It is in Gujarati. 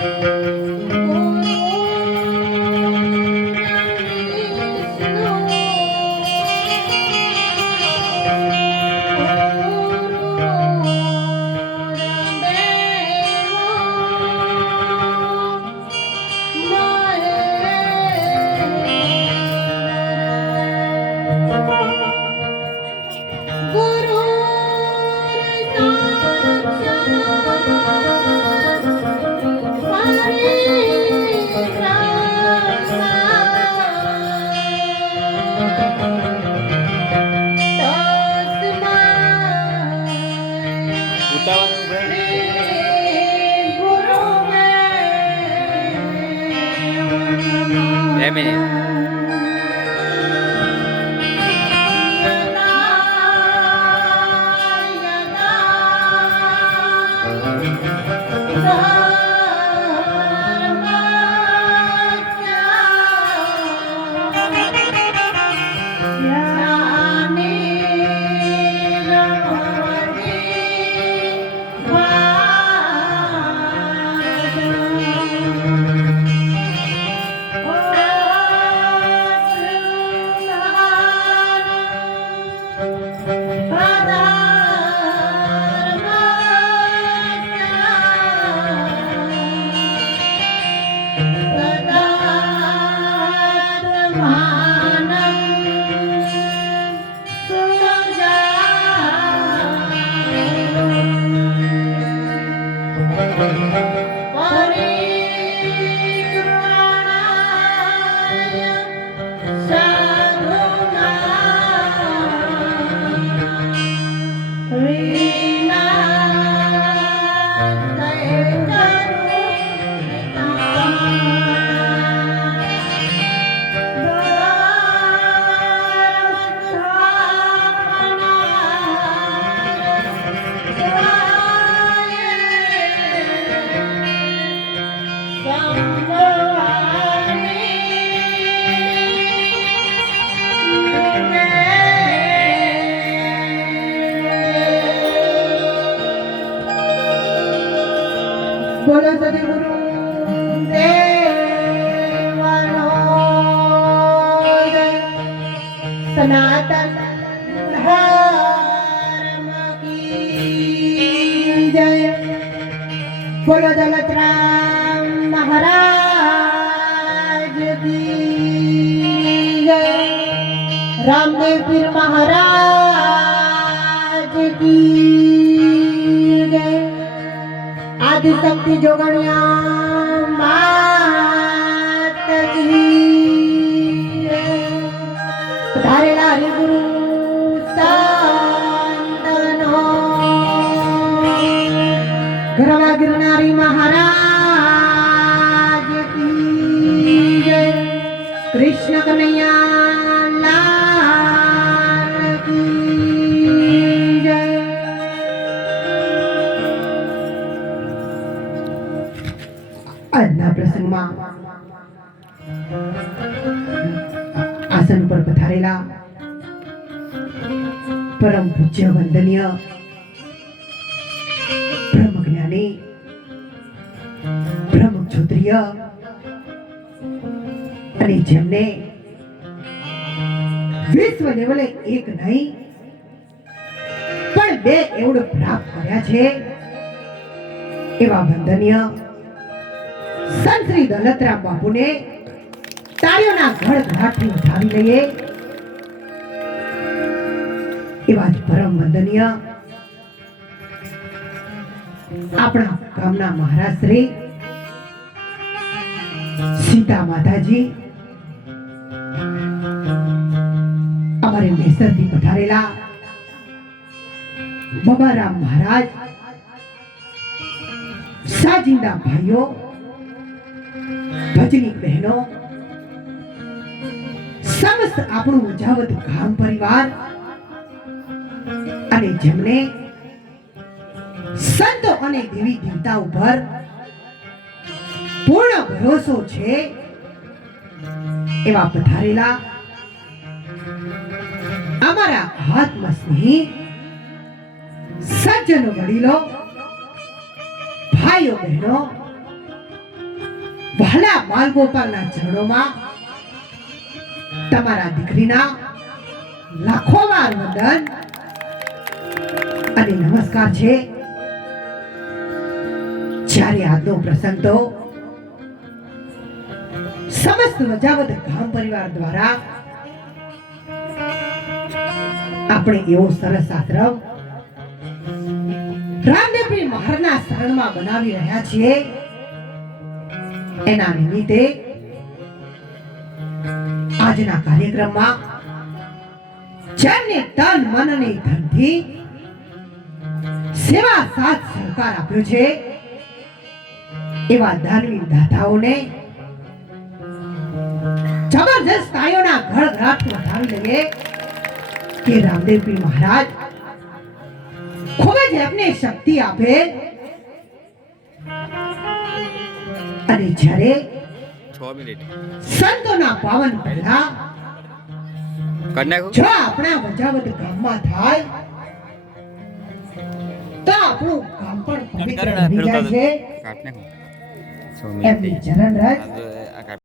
Música minute. Wow. સનાતન ધર્મ કી જય બોલો દલતરામ મહારાજ કી જય રામદેવ પીર મહારાજ કી જય આદિશક્તિ જોગણ્યા આજના પ્રસંગમાં આસન પર પધારેલા પરમ પૂજ્ય વંદનીય બ્રહ્મ જ્ઞાની બ્રહ્મ ક્ષત્રિય અને જેમને વિશ્વ લેવલે એક નહીં. પણ બે એવડો પ્રાપ્ત કર્યા છે. એવા વંદનીય સંત શ્રી દલતરામ બાપુને તાળીઓના ઘડઘડાટથી ઉઠાવી લઈએ. એવા જ પરમ વંદનીય આપણા ગામના મહારાજ શ્રી સીતા માતાજી અમારે મેસરથી પધારેલા બબારામ મહારાજ, સાજિંદા ભાઈઓ, ભજની બહેનો, સમસ્ત આપણું મજાવત ગામ પરિવાર અને જેમને સંતો અને દેવી દેવતા ઉપર પૂર્ણ ભરોસો છે, એવા પધારેલા અમારા હાથમાં સ્નેહી સજ્જનો વડીલો, ભાઈઓ બહેનો, વહાલા બાલગોપાલના ચરણોમાં તમારા દીકરીના લાખો વાર વંદન અને નમસ્કાર છે. જ્યારે આજનો પ્રસંગ તો સમસ્ત વજાવત ગામ પરિવાર દ્વારા આપણે એવો સરસ આશ્રમ રામદેવજી મહારાજના શરણમાં બનાવી રહ્યા છીએ. એના નિમિત્તે આજના કાર્યક્રમમાં જેમને તન મન અને ધનથી સેવા સાથ સહકાર આપ્યો છે, એવા દાનવી દાતાઓને જબરજસ્ત તાળીઓના ગળગળાટ વધાવી લઈએ. કે રામદેવજી મહારાજ ખૂબ જ એમને શક્તિ આપે. અને જ્યારે સંતોના પાવન પહેલા જો આપણા વજાવત ગામમાં થાય તો આપણું ગામ પણ પવિત્ર બની જાય છે. એમની ચરણ રજ મિનિટ